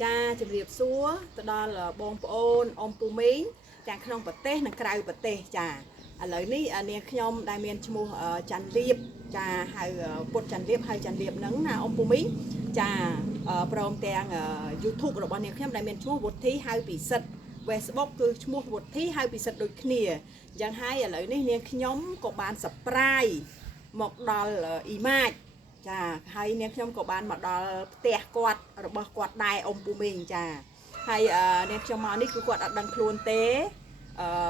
cha chụp điệp xúa từ đó là bông ôn ông pù mín chàng không bật tê nâng cày bật tê cha lời ní nè nhom đại miền chmu chăn điệp cha hay bột chăn điệp nắng na ông pù mín cha prom teng YouTube rồi bọn nè nhom đại miền chmu bột thí hay bị sật Facebook cứ chmu bột thí hay bị sật đôi kia chẳng hay lời ní nè nhom có bàn subscribe một đòn image chà hay nè nhom có bàn một đòn tẹt quạt rồi bỏ quạt đai ông pù mình chà hay nè nhom màu ní cứ quạt đằng khuôn tế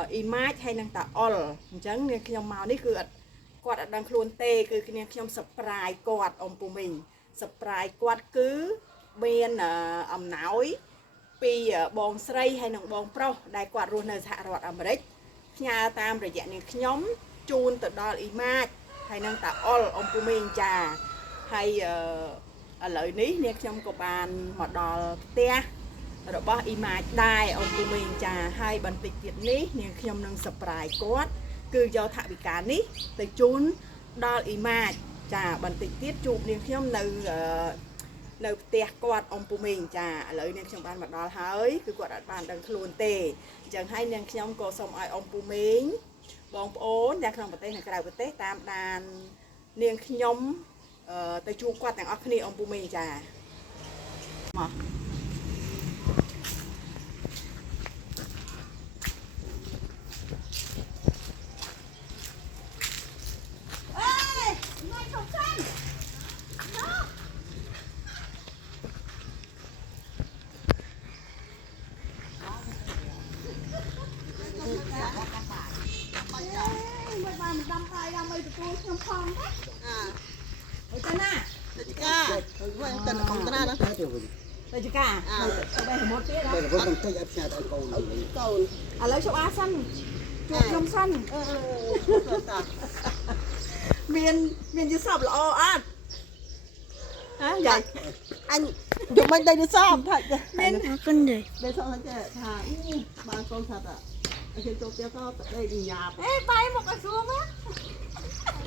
image hay năng tạo all chẳng nè nhom màu ní cứ quạt đằng khuôn tế cứ nè nhom subscribe quạt ông pù mình subscribe quạt cứ bên nói vì bong sray hay năng bong pro đại quạt luôn nơi hạ rọt Americ nhà tam rồi dạng nè nhóm chun từ đó image hay năng tạo all ông pù mình chà hay lợi ní nè trong của bàn một đò te rồi bỏ image đai ông của mình chà hay bản tịch tiết ní nè trong năng subscribe code cứ do thạ bị cá ní từ chun đo image chà bản tịch tiết chụp nè trong nơi te quạt ông của mình chà lợi nè trong bàn một đò hơi cứ quạt bàn đằng luôn tê chẳng hay nè trong cô xong ai ông của mình bong ôn đang trong bát tê này cái bát tê tam đàn nè nhóm tới chu quạt tàng óc này ông bù mình chà mà đây chứ cả đây là một tiết đó lấy chỗ á xanh chuột nhom xanh miền như sập là o át vậy anh dùng bên đây đi xong thật miền con gì đây xong rồi thà bàn con thật à anh trên chỗ kia có đây đi nhà ê bay một cái xuống á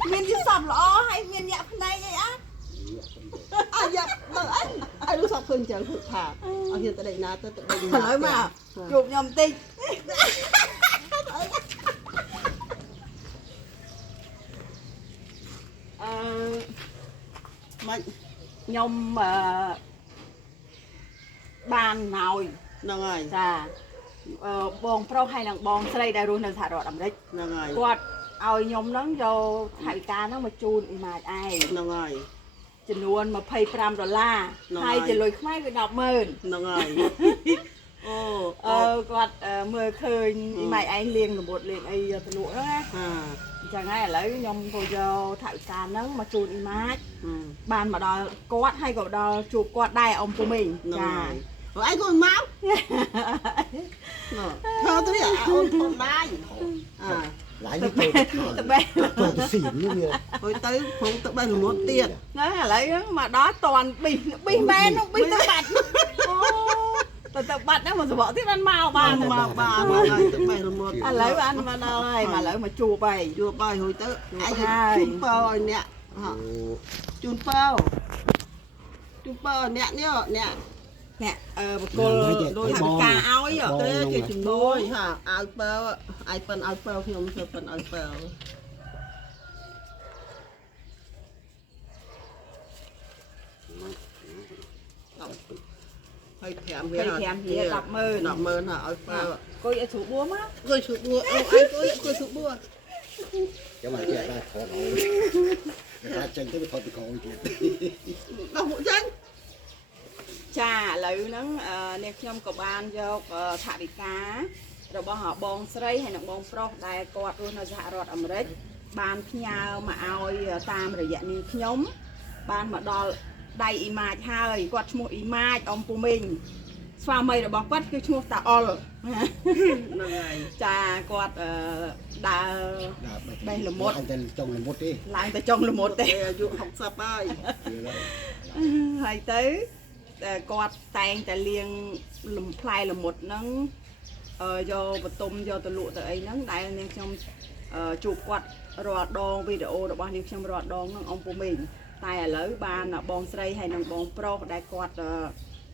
miền như sập là o hay miền nhẹ này vậy á dạ anh lúc sau khơi chờ thực thà ở hiện tại đây na tới đây nói mà chụp nhom tinh nhom bàn nồi rồi chà bong pro hay là bong sray đại luôn là thả rọt ẩm đấy rồi quạt ao nhom nó vô thải cá nó mà chun mà ai rồi chỉ luôn mà pay $5 hay chỉ lôi máy cái đọc mơn rồi quạt mưa khơi mày anh liền là một liền ai từ lụa đó chẳng ai lấy nhom cô vô thải cá nó mà chun image bàn mà đòi quạt hay cậu đòi chụp quạt đai ông của mình rồi anh còn máu thôi tôi ôn còn đai lại đi tôi xỉn như vậy thôi tới không tự bay là một tiền nó là lấy mà đó toàn bị men không bị tự bạch tự bạch đó mà bỏ tiếp ăn màu bà tự bay là một lấy ăn mà đâu này mà lấy mà chùa bày hồi tới anh chun pơ rồi nè chun pơ nè nè nè cô đôi cà áo ấy rồi tới cái chừng đôi hả áo pơ ai phân áo pơ thì không phải phân áo pơ hơi thèm gì đọc mơn hả áo pơ cô ấy chủ búa má rồi chủ búa ai cô chủ búa cái mà kia ta khó ta chân tới thôi thì khó chuyện đâu bộ chân chà lấy nó nè nhom của ban vô thả bị cá rồi bỏ họ bong sray hay là bong pro đại quạt luôn là hạ rọt Americ ban nhau mà ao tam rồi dạng như nhóm ban mà đo đầy image hai quạt một image ông của mình pha mây rồi bỏ quát cái chua tạo all chà quạt đã đây là một anh chồng là một đi lại ta chồng là một đấy dụ học sập ơi hay tới quạt tàn tại liền lùm play là một nắng do vật tôm do từ lụa từ ấy nắng đại nên trong chụp quạt rồi đòn video được bao nhiêu trong rồi đòn ông của mình tay ở lưới ban là bon sray hay là bon pro đại quạt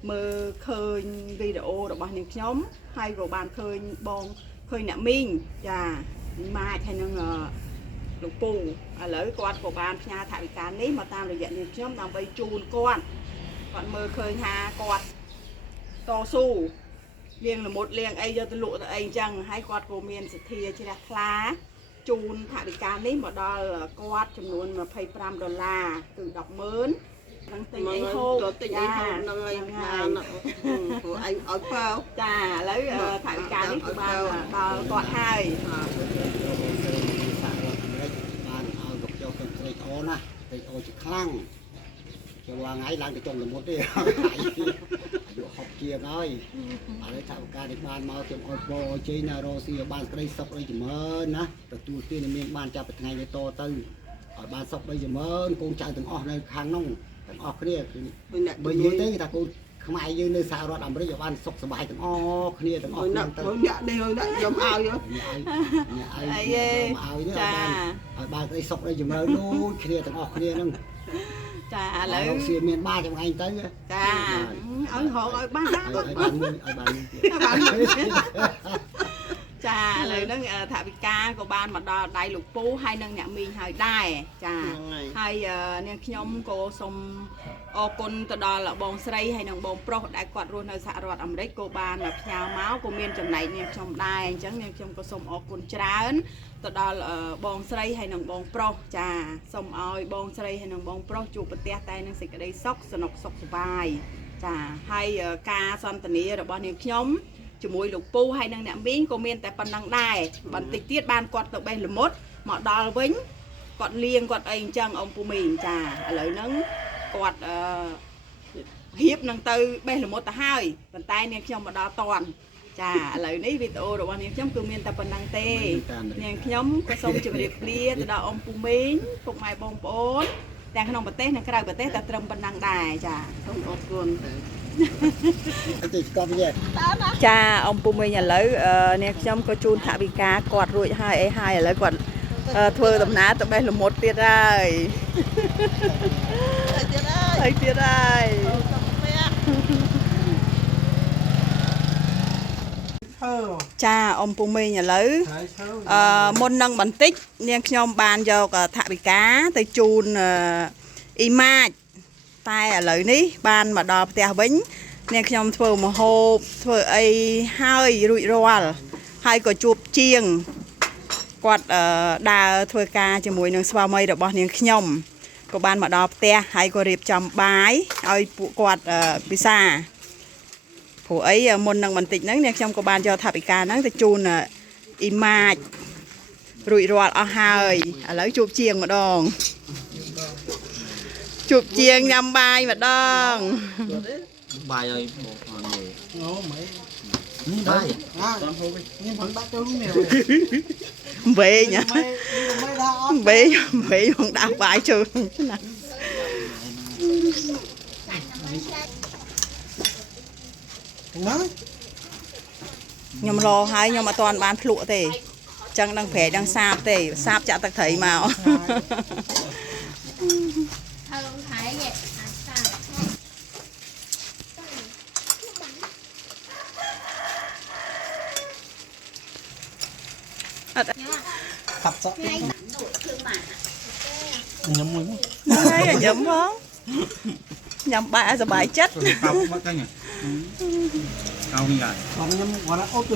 មើលឃើញវីដេអូរបស់នាងខ្ញុំហើយក៏បានឃើញបងឃើញអ្នកមីងចាម៉ាចហើយនឹងលោកពូឥឡូវគាត់ក៏បានផ្ញើថវិកានេះមកតាមរយៈនាងខ្ញុំដើម្បីជូនគាត់មើលឃើញថាគាត់តស៊ូលៀងល្មុតលៀងអីយកទៅលក់ទៅអីអញ្ចឹងហើយគាត់ក៏មានសទ្ធាជ្រះថ្លាជូនថវិកានេះមកដល់គាត់ចំនួន$25គឺ100000នឹងទិញអីហូប ទិញអីហូបនឹងអីបានព្រោះអញឲ្យបើចាឥឡូវថវិកានេះគឺបានដល់គាត់ហើយ បានឲ្យលោកយកទៅត្រេកអរណាត្រេកអរជាខ្លាំងចូលថ្ងៃឡើងទៅចុងល្មុតទេអាយុ60ជាងហើយឥឡូវថាឱកាសនេះបានមកខ្ញុំអរពរជ័យណារស់ស៊ីបានក្តីសុខអីចម្រើនណាទទួលទានមានបានចាប់ពីថ្ងៃនេះតទៅឲ្យបានសុខអីចម្រើនកូនចៅទាំងអស់នៅខាងនោះទាំងអស់គ្នាគឺបើនិយាយទៅថាកូនខ្មែរយើងនៅសហរដ្ឋអាមេរិកឲ្យបានសុខសប្បាយទាំងអស់គ្នាទាំងអស់គ្នាទៅអ្នកនេះខ្ញុំឲ្យឲ្យបានក្តីសុខអីចម្រើនដូចគ្នាទាំងអស់គ្នាហ្នឹងចាឥឡូវសៀមានបាចាំថ្ងៃទៅចាឲ្យរកឲ្យបានឲ្យបានចាឥឡូវហ្នឹងថវិកាក៏បានមកដល់ដៃលោកពូហើយនឹងអ្នកមីងហើយដែរចាហើយនាងខ្ញុំក៏សូមអរគុណទៅដល់បងស្រីហើយនឹងបងប្រុសដែលគាត់រស់នៅសហរដ្ឋអាមេរិកក៏បានផ្ញើមកក៏មានចំណែកនាងខ្ញុំដែរអញ្ចឹងនាងខ្ញុំក៏សូមអរគុណច្រើនទៅដល់បងស្រីហើយនឹងបងប្រុសចាសូមឲ្យបងស្រីហើយនឹងបងប្រុសជួបប្រទះតែនឹងសេចក្តីសុខសនុកសុខសប្បាយចាហើយការសន្ទនារបស់នាងខ្ញុំជាមួយលោកពូហើយនឹងអ្នកមីងក៏មានតែប៉ុណ្្នឹងដែរបន្តិចទៀតបានគាត់ទៅបេះល្មុតមកដល់វិញគាត់លៀងគាត់អីអញ្ចឹងអ៊ំពូមីងចាឥឡូវហ្នឹងគាត់ហៀបនឹងទៅបេះល្មុតទៅហើយប៉ុន្តែនាងខ្ញុំមកដល់តន់ចាឥឡូវនេះវីដេអូរបស់នាងខ្ញុំគឺមានតែប៉ុណ្្នឹងទេនាងខ្ញុំក៏សូមជម្រាបលាទៅដល់អ៊ំពូមីងពុកម៉ែបងប្អូនទាំងក្នុងប្រទេសនិងក្រៅប្រទេសតែត្រឹមប៉ុណ្្នឹងដែរចាសូមអរគុណចាអ៊ំពូមីងឥឡូវនាងខ្ញុំក៏ជូនថវិកាគាត់រួចហើយអីហើយឥឡូវគាត់ធ្វើដំណើរទៅបេះល្មុតទៀតហើយទៀតហើយចាអ៊ំពូមីងឥឡូវមុននឹងបន្តិចនាងខ្ញុំបានយកថវិកាទៅជូនអ៊ីម៉ាចតែឥឡូវនេះបានមកដល់ផ្ទះវិញនាងខ្ញុំធ្វើម្ហូបធ្វើអីហើយរួចរាល់ហើយក៏ជួបជាងគាត់ដើរធ្វើការជាមួយនឹងស្វាមីរបស់នាងខ្ញុំក៏បានមកដល់ផ្ទះហើយក៏រៀបចំបាយឲ្យពួកគាត់ពិសាព្រោះអីមុននឹងបន្តិចហ្នឹងនាងខ្ញុំក៏បានយកថវិកាហ្នឹងទៅជូនអ៊ីម៉ាចរួចរាល់អស់ហើយឥឡូវជួបជាងម្ដងជួបជាងញ៉ាំបាយម្ដងបាយឲ្យបងអត់មើលអូម៉េចនេះបាយតាមហូបនេះមិនដាក់ចូលនេះវែងវែងបងដាក់បាយចូលណាខ្ញុំរកហើយខ្ញុំអត់ទាន់បានភ្លក់ទេចឹងដឹងប្រែដឹងសាបទេសាបចាក់ទឹកត្រីមកขับซะញ៉ាំមួយមកហើយញ៉ាំផងញ៉ាំបាយឲ្យសប្បាយចិត្តកៅមកកាញ់កៅនេះហើយបងញ៉ាំគាត់អូទៅ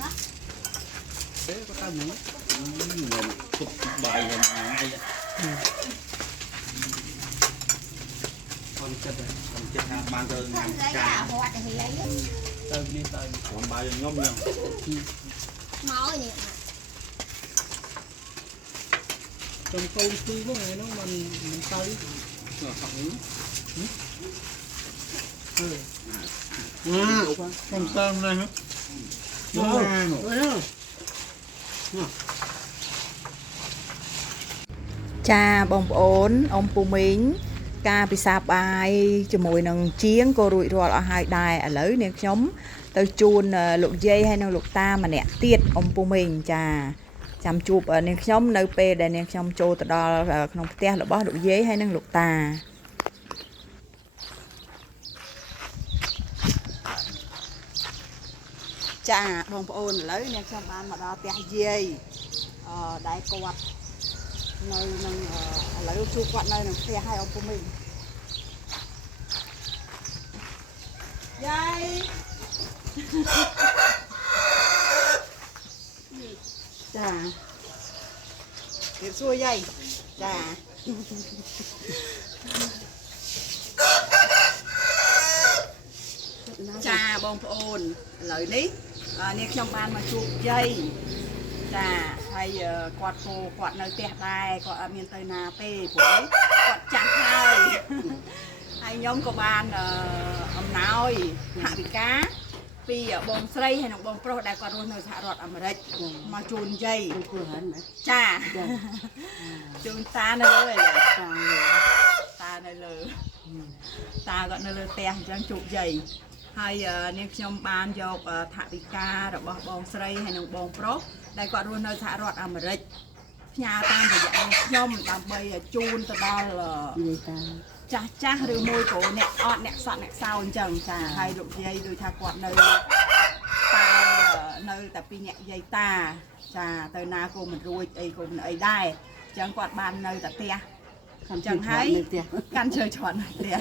ទេក៏តាមហ្នឹងទុកបាយហ្នឹងអីคนចិត្តថាបានទៅញ៉ាំចាទៅនេះទៅព្រមបាយខ្ញុំញ៉ាំមកនេះចំកូនទីមកថ្ងៃនោះมันទៅខកនេះខ្ញុំតាមណាចាបងប្អូនអ៊ំពូមីងការពិសាបាយជាមួយនឹងជាងក៏រួចរាល់អស់ហើយដែរឥឡូវនាងខ្ញុំទៅជូនលោកយាយហើយនិងលោកតាម្នាក់ទៀតអ៊ំពូមីងចាចាំជួបនាងខ្ញុំនៅពេលដែលនាងខ្ញុំចូលទៅដល់ក្នុងផ្ទះរបស់លោកយាយហើយនិងលោកតា ចាបងប្អូនឥឡូវអ្នកខ្ញុំបានមកដល់ផ្ទះយាយដែលគាត់នៅនឹងឥឡូវជួបគាត់នៅនឹងផ្ទះហើយអពុំវិញយាយចាគេសួរយាយចាចាបងប្អូនឥឡូវនេះនេះខ្ញុំបានមកជួបយាយចាហើយគាត់ពោគាត់នៅផ្ទះដែរគាត់អត់មានទៅណាទេព្រោះគាត់ចាស់ហើយហើយខ្ញុំក៏បានអំណោយថវិកាពីបងស្រីហើយនិងបងប្រុសដែលគាត់រស់នៅសហរដ្ឋអាមេរិកមកជូនយាយព្រោះហ្នឹងចាជូនតានៅលើតានៅលើតាគាត់នៅលើផ្ទះអញ្ចឹងជួបយាយហើយនាងខ្ញុំបានយកថវិការបស់បងស្រីហើយនិងបងប្រុសដែលគាត់រស់នៅសហរដ្ឋអាមេរិកផ្ញើតាមរយៈខ្ញុំដើម្បីជូនទៅដល់ចាស់ឬមួយក៏អ្នកអត់អ្នកសក់អ្នកសៅអញ្ចឹងចាហើយលោកយាយដូចថាគាត់នៅតែពីអ្នកយាយតាចាទៅណាក៏មិនរួចអីក៏មិនអីដែរអញ្ចឹងគាត់បាននៅតែផ្ទះអញ្ចឹងហើយកាន់ជើឆ្លាត់នៅផ្ទះ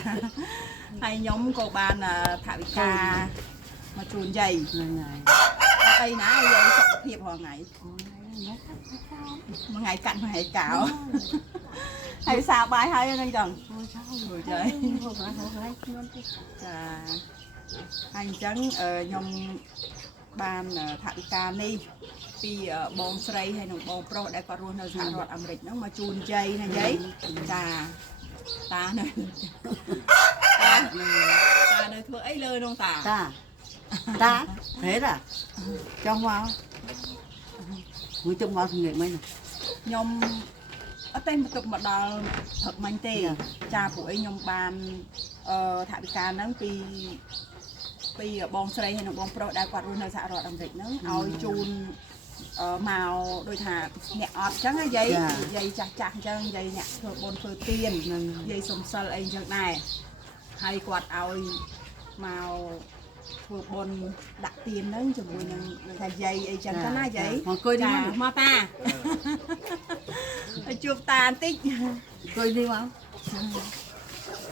ហើយខ្ញុំក៏បានថវិកាមកជូនយាយហ្នឹងហើយអីណាយាយសុខភាពរាល់ថ្ងៃមួយថ្ងៃកាត់មួយថ្ងៃកោហើយសាបាយហើយហ្នឹងចឹងអូចាហើយអញ្ចឹងខ្ញុំបានថវិកានេះពីបងស្រីហើយនិងបងប្រុសដែលគាត់រស់នៅសហរដ្ឋអាមេរិកហ្នឹងមកជូនយាយណាយាយចាតានៅធ្វើអីលើនោះតាហេតាចង់មកមួយទឹកមកថ្ងៃមិញខ្ញុំអត់តែមកទឹកមកដល់ព្រឹកមិញទេចាពួកអីខ្ញុំបានថវិកាហ្នឹងពីបងស្រីហើយនិងបងប្រុសដែលគាត់រស់នៅសហរដ្ឋអាមេរិកហ្នឹងឲ្យជូនមកដូចថាអ្នកអត់អញ្ចឹងយាយចាស់អញ្ចឹងយាយអ្នកធ្វើបុណ្យធ្វើទានយាយសំសិលអីអញ្ចឹងដែរហើយគាត់ឲ្យមកធ្វើបុណ្យដាក់ទានហ្នឹងជាមួយនឹងថាយាយអីចឹងទៅណាយាយអង្គុយនេះមកតាឲ្យជួបតាបន្តិចអង្គុយនេះមក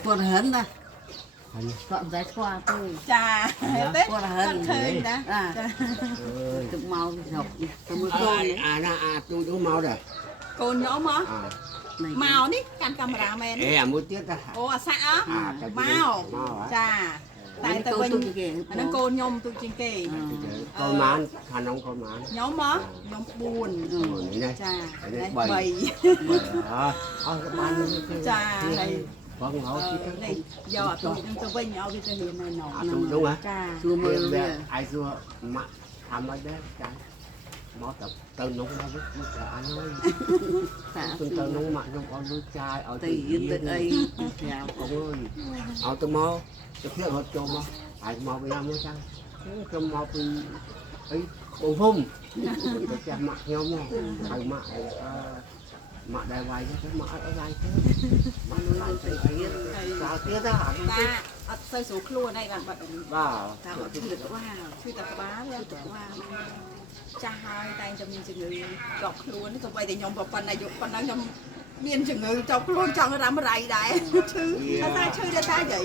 គាត់ហិនណាគាត់មិនដែរស្គាល់ទេចាទេគាត់ហិនឃើញណាចាទឹកមកស្រុកទៅមើលកូនអាណាអាទូទៅមកដែរកូនខ្ញុំហ៎មកនេះកាន់កាមេរ៉ាមែនអាមួយទៀតអូអាសាក់មកចាតែទៅវិញអាហ្នឹងកូនខ្ញុំទូជាងគេកូនម៉ានខាងខ្ញុំកូនម៉ានខ្ញុំហ៎ខ្ញុំ4ចា3អស់បានចាហើយ បងមកនេះយកអត់ទៅទៅវិញឲ្យវាទៅរៀននៅនោះđúng hảចាសួរមើលវាaiសួរម៉ាក់ធ្វើអីដែរចាមកទៅនោះមកវិញចាអញហើយទៅនោះម៉ាក់ខ្ញុំអត់លុយចាយឲ្យទៅរៀនទៅអីចាបងអើយឲ្យទៅមកទៅភ្លៀងរត់ចូលមកហើយមកវិញមកចាំខ្ញុំមកពីអីបងភូមិទៅចាស់ម៉ាក់ខ្ញុំហៅម៉ាក់ម៉ាក់ដែរវាយទៅម៉ាក់អត់វាយទេម៉ាក់វាយទៅរៀនដល់ទៀតតាអត់ទៅស្រួលខ្លួនឯងបានបាត់បាទតាអត់ឈឺក្បាលឈឺតែក្បាលចាស់ហើយតែតែមានជំងឺជាប់ខ្លួនទៅបីតែខ្ញុំប៉ុណ្ណឹងអាយុប៉ុណ្ណឹងខ្ញុំមានជំងឺជាប់ខ្លួនចង់រ៉ាំរ៉ៃដែរឈឺតែឈឺតែតែយាយ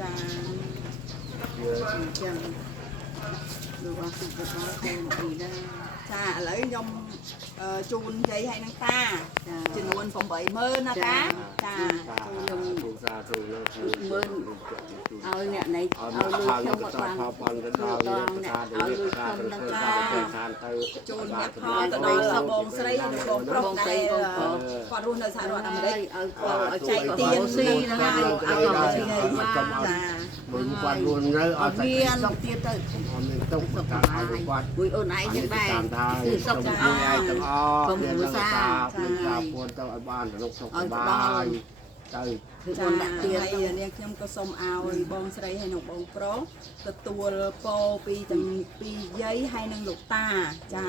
ចាចឹងดูว่าสุขภาพเป็นดีได้ចាឥឡូវខ្ញុំជូនយាយឲ្យនឹងតាចំនួន80000ណាតាចាខ្ញុំសាទូនឹង10000ឲ្យអ្នកណៃឲ្យលុយខ្ញុំអត់បានបងទៅដល់អ្នកឲ្យលុយខ្ញុំនឹងតាជូនអ្នកផលទៅដល់សបងស្រីនិងបងប្រុសដែរគាត់រស់នៅសហរដ្ឋអាមេរិកឲ្យចែកទានស៊ីហ្នឹងហើយឲ្យគាត់ស៊ីហើយចាមើលគាត់luônនៅអត់មានទៀតទៅអត់មានទុកតាមឲ្យគាត់មួយអូនឯងចឹងដែរគឺសុខទាំងអស់ទាំងអស់ខ្ញុំឧស្សាហ៍ខ្ញុំតាមពួនទៅឲ្យបានសុខសុខសប្បាយទៅគឺអូនដាក់ទៀតហើយនាងខ្ញុំក៏សូមឲ្យបងស្រីហើយនិងបងប្រុសទទួលពរពីទាំងពីយាយហើយនិងលោកតាចា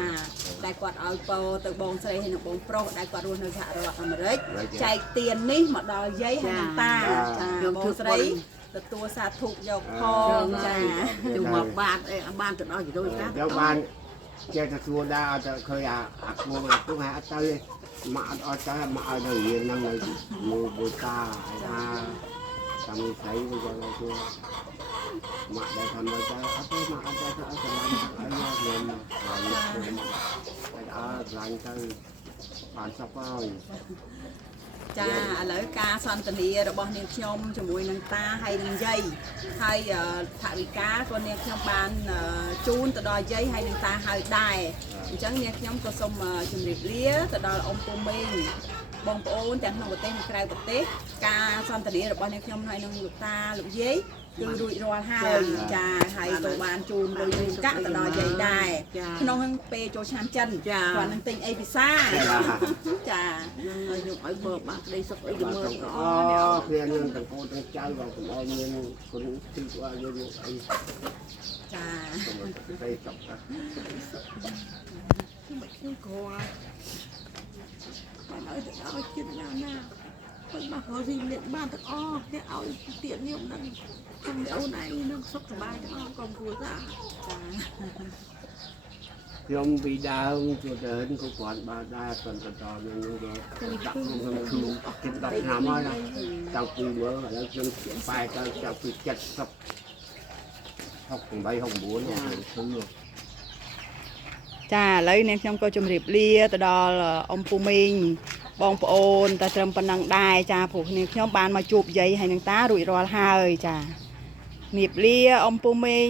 ដែលគាត់ឲ្យពរទៅបងស្រីហើយនិងបងប្រុសដែលគាត់រស់នៅសហរដ្ឋអាមេរិកចែកទាននេះមកដល់យាយហើយនិងតាចាបងស្រី ទទួលសាធុយកផងចា Chừng mà ban từ đó chỉ đôi khác. Cháu ban chơi ta xua đa ta khơi buông cũng hay tới mà ở tới mà ở đây nhiều năm rồi mua bùi ta tầm thấy bây giờ là xua mà đây thành rồi chơi ở tới mà ở đây ở làm ở nhà mình ở làm chơi bàn sắp rồi ចាឥឡូវការសន្ទនារបស់នាងខ្ញុំជាមួយនឹងតាហើយនឹងយាយហើយថវិកាក៏នាងខ្ញុំបានជូនទៅដល់យាយហើយនឹងតាហើយដែរអញ្ចឹងនាងខ្ញុំក៏សូមជម្រាបលាទៅដល់អ៊ំពូមីងបងប្អូនទាំងក្នុងប្រទេសនិងក្រៅប្រទេសការសន្ទនារបស់នាងខ្ញុំហើយនឹងលោកតាលោកយាយគឺរួចរាល់ហើយចាហើយក៏បានជូនលុយជូនកាក់ទៅដល់យាយដែរក្នុងពេលចូលឆ្នាំចិនគាត់នឹងទិញអីពិសាចា Nhưng ở bờ bạc đây sắp ấy mơ. Khuyên nên thằng cô thằng trai vào cũng ôi nhiên cũng thích quá như vậy ចា đây chọc ta Nhưng cô phải nói từ đó chuyện nào nào. Vẫn mà có gì miệng ban thật cái áo tiện nhiều nâng không đéo này nâng sốc cả ba cho còn vừa ra. khi ông bị đau cho đến của quản ba đa tuần trò nên nó đặt không thương cái đặt nằm thôi nè tao quy bữa là chân bài tao quy chặt sập học cùng bay hồng búa nha thương luôn ចាឥឡូវនាងខ្ញុំក៏ជម្រាបលាទៅដល់អ៊ំពូមីងបងប្អូនតែត្រឹមប៉ុណ្ណឹងដែរចាព្រោះនាងខ្ញុំបានមកជួបយាយហើយនឹងតារួចរាល់ហើយចាជំរាបលាអ៊ំពូមីង